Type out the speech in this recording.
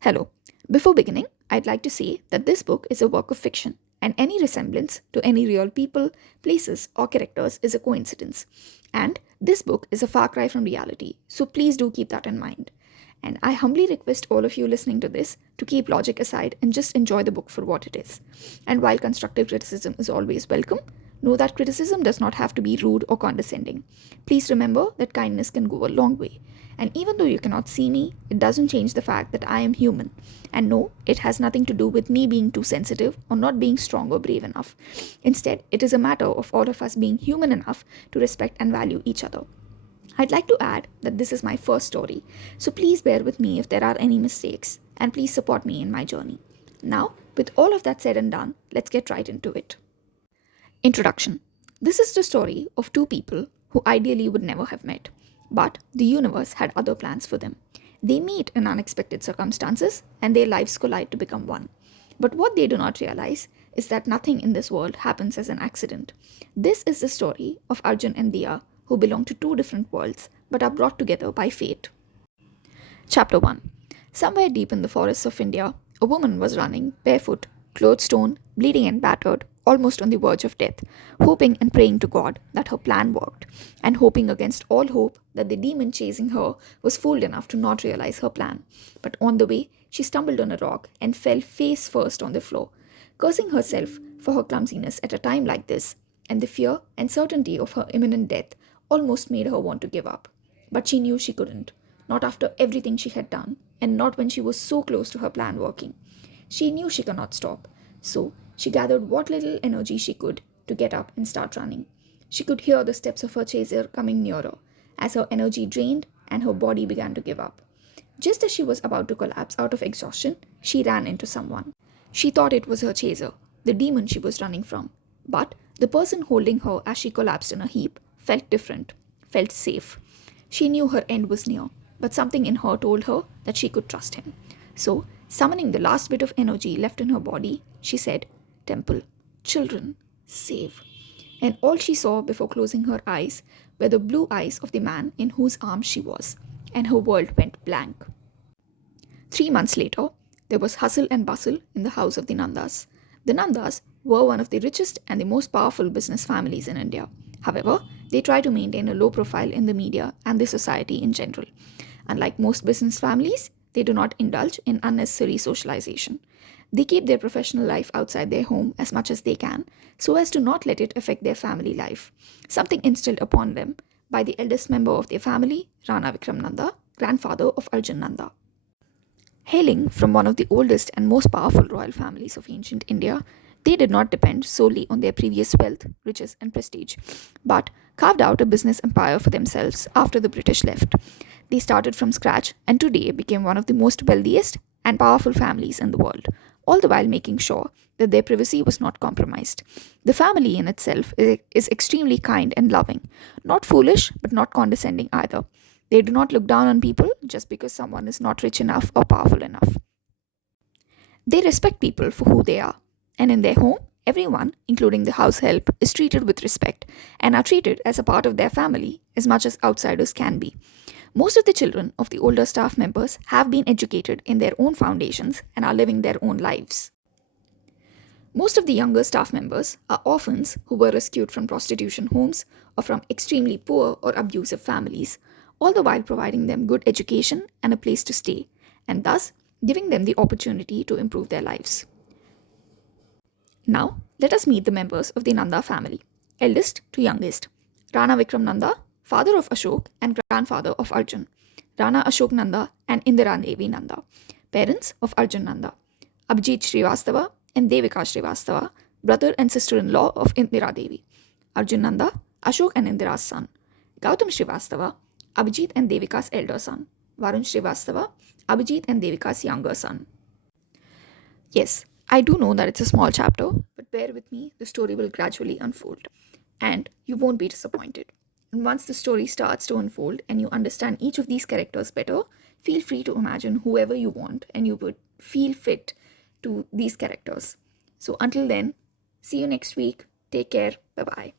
Hello. Before beginning, I'd like to say that this book is a work of fiction, and any resemblance to any real people, places, or characters is a coincidence. And this book is a far cry from reality, so please do keep that in mind. And I humbly request all of you listening to this to keep logic aside and just enjoy the book for what it is. And while constructive criticism is always welcome, know that criticism does not have to be rude or condescending. Please remember that kindness can go a long way. And even though you cannot see me, it doesn't change the fact that I am human. And no, it has nothing to do with me being too sensitive or not being strong or brave enough. Instead, it is a matter of all of us being human enough to respect and value each other. I'd like to add that this is my first story, so please bear with me if there are any mistakes, and please support me in my journey. Now, with all of that said and done, let's get right into it. Introduction. This is the story of two people who ideally would never have met, but the universe had other plans for them. They meet in unexpected circumstances and their lives collide to become one. But what they do not realize is that nothing in this world happens as an accident. This is the story of Arjun and Diya, who belong to two different worlds but are brought together by fate. Chapter 1. Somewhere deep in the forests of India, a woman was running, barefoot, clothes torn, bleeding and battered, almost on the verge of death, hoping and praying to God that her plan worked, and hoping against all hope that the demon chasing her was fooled enough to not realize her plan. But on the way, she stumbled on a rock and fell face first on the floor, cursing herself for her clumsiness at a time like this, and the fear and certainty of her imminent death almost made her want to give up. But she knew she couldn't, not after everything she had done, and not when she was so close to her plan working. She knew she cannot stop, so she gathered what little energy she could to get up and start running. She could hear the steps of her chaser coming nearer, as her energy drained and her body began to give up. Just as she was about to collapse out of exhaustion, she ran into someone. She thought it was her chaser, the demon she was running from. But the person holding her as she collapsed in a heap felt different, felt safe. She knew her end was near, but something in her told her that she could trust him. So, summoning the last bit of energy left in her body, she said, "Temple, children, save." And all she saw before closing her eyes were the blue eyes of the man in whose arms she was, and her world went blank. 3 months later, there was hustle and bustle in the house of the Nandas. The Nandas were one of the richest and the most powerful business families in India. However, they try to maintain a low profile in the media and the society in general. Unlike most business families, they do not indulge in unnecessary socialization. They keep their professional life outside their home as much as they can, so as to not let it affect their family life, something instilled upon them by the eldest member of their family, Rana Vikram Nanda, grandfather of Arjun Nanda. Hailing from one of the oldest and most powerful royal families of ancient India, they did not depend solely on their previous wealth, riches, and prestige, but carved out a business empire for themselves after the British left. They started from scratch and today became one of the most wealthiest and powerful families in the world, all the while making sure that their privacy was not compromised. The family in itself is extremely kind and loving, not foolish but not condescending either. They do not look down on people just because someone is not rich enough or powerful enough. They respect people for who they are, and in their home, everyone, including the house help, is treated with respect and are treated as a part of their family as much as outsiders can be. Most of the children of the older staff members have been educated in their own foundations and are living their own lives. Most of the younger staff members are orphans who were rescued from prostitution homes or from extremely poor or abusive families, all the while providing them good education and a place to stay, and thus giving them the opportunity to improve their lives. Now, let us meet the members of the Nanda family, eldest to youngest. Rana Vikram Nanda, father of Ashok and grandfather of Arjun. Rana Ashok Nanda and Niyara.V Nanda, parents of Arjun Nanda. Abhijit Srivastava and Devika Srivastava, brother and sister-in-law of Niyara.V. Arjun Nanda, Ashok and Indira's son. Gautam Srivastava, Abhijit and Devika's elder son. Varun Srivastava, Abhijit and Devika's younger son. Yes, I do know that it's a small chapter, but bear with me, the story will gradually unfold. And you won't be disappointed. And once the story starts to unfold and you understand each of these characters better, feel free to imagine whoever you want and you would feel fit to these characters. So until then, see you next week. Take care. Bye-bye.